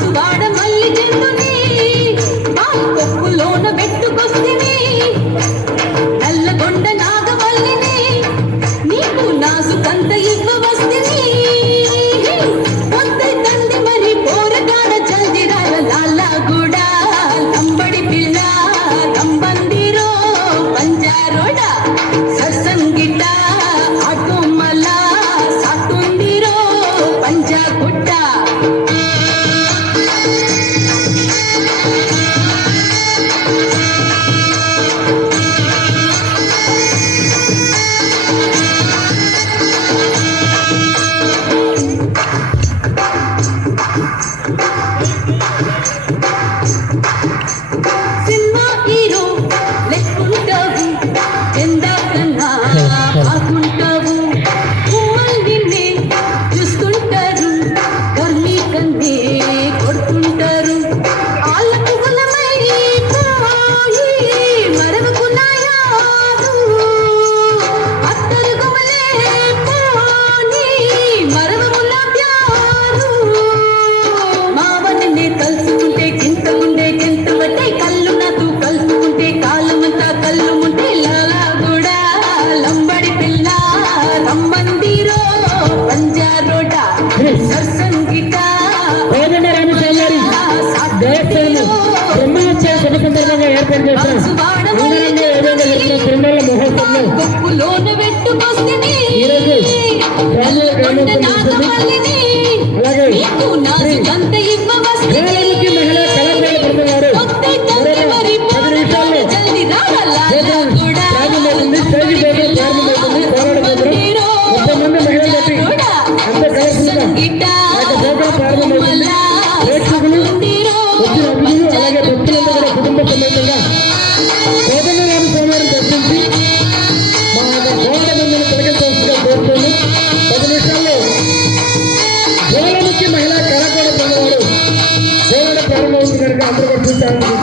బాన్సువాడ మల్లి చెట్టుని కొప్పులోన పెట్టుకొస్తిని నల్లగొండ నాగవల్లిని నీకు నాసుకంత ఇవ్వవస్తిని పొద్దై తంది మరి పోరగాడ జల్దిరాల లాలగూడ లంబడి పిల్ల రంబందిరో పంజారోడ సర్సంగిట్ట ఆటోమల సాటుందిరో పంజాగుట్ట సినిమా హీరో లెక్కుంటావు చందా కన్నా ఆకుంటావు కుమ్మల్ నిన్నే చూస్తుంటారు కర్మీ కన్నే కొడుతుంటారు ఆళ్ళకు గులమై పోయి మరవకున్నాయాదు అత్తరు గుమలే పోని మరవముల ప్యారు మావన్నే కలుసుకుంటే గింత ముందే గింత వట్టే కళ్ళు నాతో కలుసుకుంటే కాలమంతా కళ్ళు ముంటే లాలగూడ లంబడి పిల్ల రమ్మందిరో పంజారోడ సర్సంగిట కొప్పులోన పెట్టుకొస్తిని నల్లగొండ నాగవల్లిని నీకు నాసుకంత ఇవ్వవస్తిని పొద్దై తంది మరి పోరగాడ జల్దిరాల లాలగూడ లంబడిరో పంజారోడ సర్సంగిట కొమ్మల సాటుందిరో పంజాగుట్ట కుటుంబ సమేతంగా కోదండరామ స్వామివారిని దర్శించి మా గోడ మందిని తొలగించవలసిగా కోరుతున్నాను. 10 నిమిషాల్లో జ్వాలాముఖి మహిళా కళాకార బృందం వారు కోలాట ప్రారంభమవుతుంది కనుక అందరూ కూడా చూస్తారని